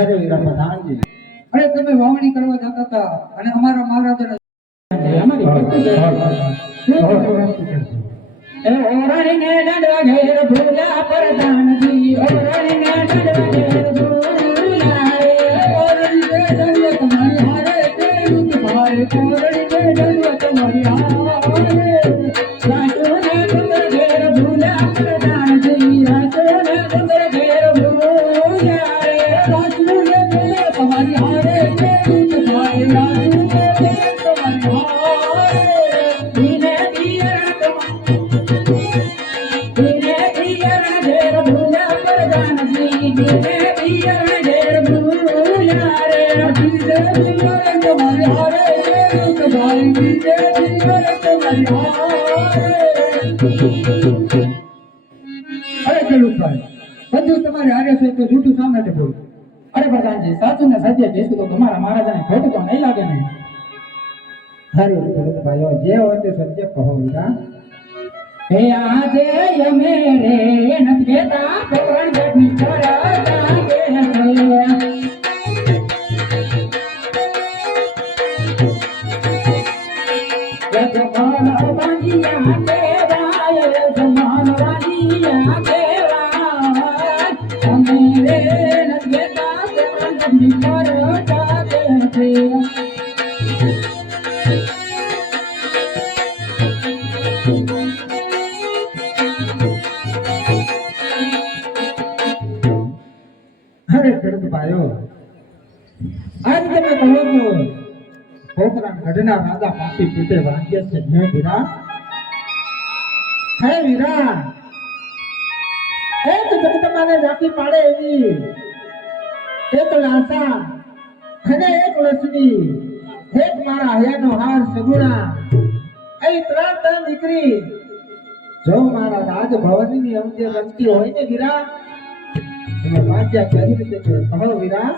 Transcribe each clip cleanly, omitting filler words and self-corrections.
અરે વીરા પ્રધાનજી, અરે તમે વાવણી કરવા જતા હતા અને અમારા મહારાજાને અમારી એ ઓરણીને ડડવા ઘેર ભૂલા પ્રધાનજી, ઓરણીને ડડવા ઘેર ભૂલા રે, ઓરણીને ડડવા તમારી હારે તેરું ભારે, ઓરણીને ડડવા તમારી હારે, રાજોને ડુંગર ઘેર ભૂલા પ્રધાનજી, રાજોને ડુંગર ઘેર ભૂલા રે, રાજોને ડુંગર તમારી હારે તેરું ભારે, રાજોને ડુંગર તમારી હારે, ધીરે ધીરે બધું તમારે હારે છે તો જૂઠું શા માટે બોલું? અરે પ્રધાનજી, સાચું ને સત્ય કહીશું તો તમારા મહારાજાને ખોટું તો નહીં લાગે ને? અરે ભાઈઓ, જે હોય તે સત્ય કહો વીરા. હે આજે યમે રે નત કેતા ભગવાન જગની ચરતા કે હે જમાન વાંગિયા કેવાય, જમાન વાંગિયા કેવાય, અમે રે નત કેતા ભગવાન જગની ચરતા કે અરે ખેડૂત ભાઈઓ, આજ તમે કહો છો છોકરા ગઢના રાજા પાપી પીતે વાંચ્ય છે હે વીરા? હે વીરા, એક જગદંબાને જાતી પાડે એવી એક લાસા અને એક લક્ષ્મી, એક મારા હયાનો હાર સગુણા, અહીં ત્રણ દીકરી જો મારા રાજભવનની અંતે રમતી હોય ને વીરા, તમે વાંચ્યા કઈ રીતે કહો વીરા?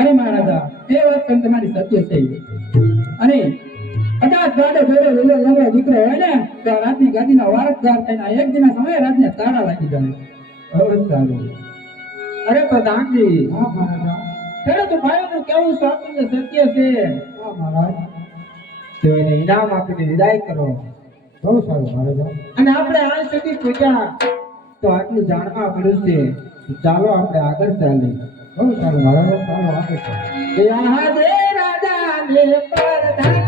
અરે મહારાજા, એ વાત પણ તમારી સત્ય છે. અને કદાચ ગાડો ઘોડો વેલો લંગડો દીકરો હોય ને તો રાતની ગાદીના વારસદાર થઈને એક દિના સમયે રાતને તાળા લાગી જાય. હવે સારું. અરે પ્રધાનજી, હા મહારાજા, ખેડૂત ભાઈઓનું કેવું સાચું ને સત્ય છે. હા મહારાજ, તો એને ઇનામ આપીને વિદાય કરો. બહુ સારું મહારાજા. અને આપણે આજ સુધી પૂછ્યા તો આટલું જાણવા મળ્યું છે. ચાલો આપણે આગળ ચાલીએ. બહુ સારું મહારાજા, ચાલો આગળ ચાલો. રાજા ને પ્રધાન